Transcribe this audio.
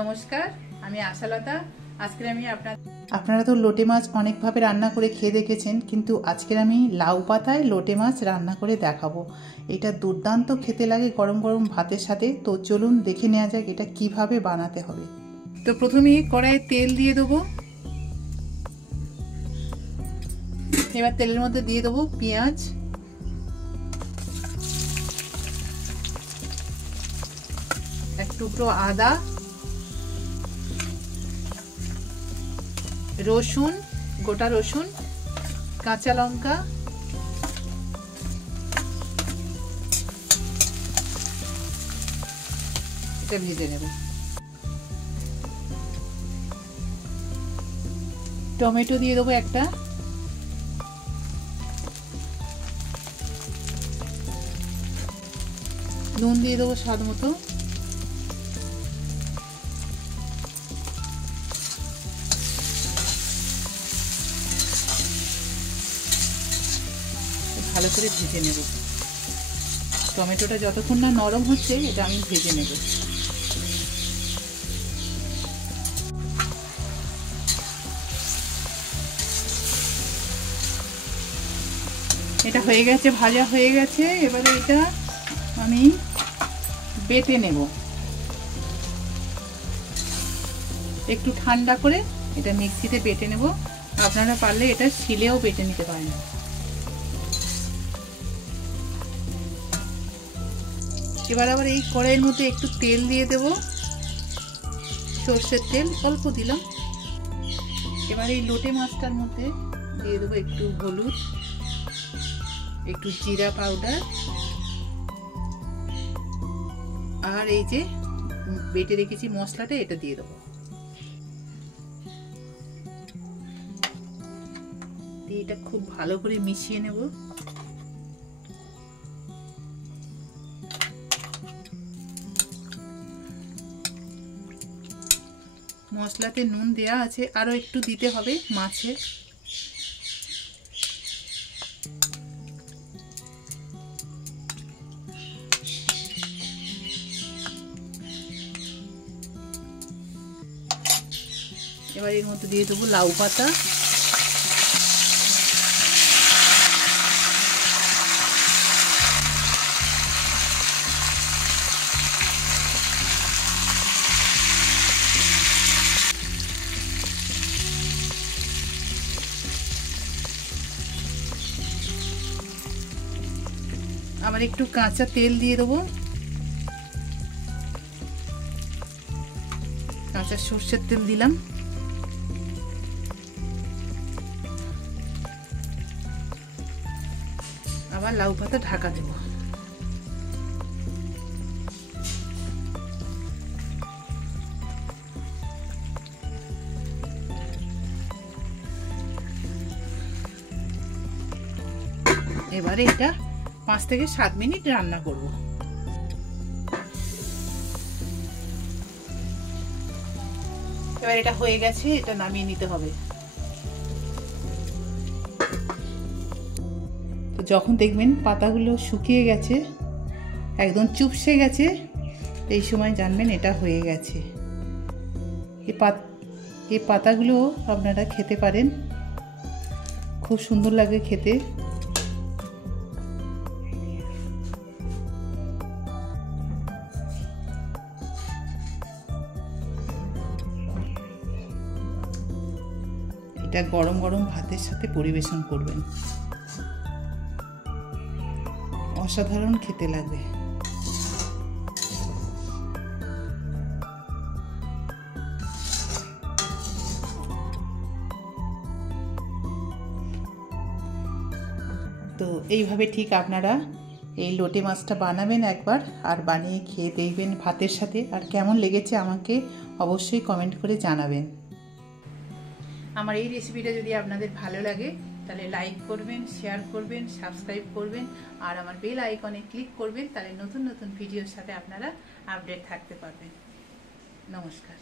নমস্কার, আমি আশালতা। আজকে আমি আপনারা তো লোটে মাছ অনেকভাবে রান্না করে খেয়ে দেখেছেন, কিন্তু আজকে আমি লাউ পাতায় লোটে মাছ রান্না করে দেখাবো। এটা দুর্দান্ত খেতে লাগে গরম গরম ভাতের সাথে। তো চলুন দেখে নেওয়া যাক এটা কিভাবে বানাতে হবে। তো প্রথমে কড়াইয়ে তেল দিয়ে দেবো। এবার তেলের মধ্যে দিয়ে দেবো পেঁয়াজ, এক টুকরো আদা, রসুন, গোটা রসুন, কাঁচা লঙ্কা, এটা ভেজে নেব। টমেটো দিয়ে দেবো একটা, নুন দিয়ে দেবো স্বাদ মতো, ভালো করে ভেজে নেব। টমেটোটা যতক্ষণ না নরম হচ্ছে এটা আমি ভেজে নেব। এটা হয়ে গেছে, ভাজা হয়ে গেছে। এবারে এটা আমি বেটে নেব। একটু ঠান্ডা করে এটা মিক্সিতে বেটে নেব। আপনারা পারলে এটা শিলেও বেটে নিতে পারেন। এবার আবার এই কড়াইয়ের মধ্যে একটু তেল দিয়ে দেব, সর্ষের তেল অল্প দিলাম। এবার এই লোটে মাছটার মধ্যে দিয়ে দেবো একটু হলুদ, একটু জিরা পাউডার, আর এই যে বেটে রেখেছি মশলাটা এটা দিয়ে দেবো। দিয়ে এটা খুব ভালো করে মিশিয়ে নেব। মশলাতে নুন দেয়া আছে, আরো একটু দিতে হবে মাছে। এবার এর মধ্যে দিয়ে দেবো লাউ পাতা, আবার একটু কাঁচা তেল দিয়ে দেবো, কাঁচা সর্ষের তেল দিলাম। আবার লাউ পাতা ঢাকা দেব। এবারে এটা 5 থেকে 7 মিনিট রান্না করব। এবার এটা হয়ে গেছে, এটা নামিয়ে নিতে হবে। তো যখন দেখবেন পাতাগুলো শুকিয়ে গেছে, একদম চুপসে গেছে, এই সময় জানবেন এটা হয়ে গেছে। এই পাতাগুলো আপনারা খেতে পারেন, খুব সুন্দর লাগে খেতে। এটা গরম গরম ভাতের সাথে পরিবেশন করবেন, অসাধারণ খেতে লাগবে। তো এইভাবে ঠিক আপনারা এই লোটে মাছটা বানাবেন একবার, আর বানিয়ে খেয়ে দেখবেন ভাতের সাথে, আর কেমন লেগেছে আমাকে অবশ্যই কমেন্ট করে জানাবেন। আমার এই রেসিপিটা যদি আপনাদের ভালো লাগে তাহলে লাইক করবেন, শেয়ার করবেন, সাবস্ক্রাইব করবেন, আর আমার বেল আইকনে ক্লিক করবেন। তাহলে নতুন নতুন ভিডিওর সাথে আপনারা আপডেট থাকতে পারবেন। নমস্কার।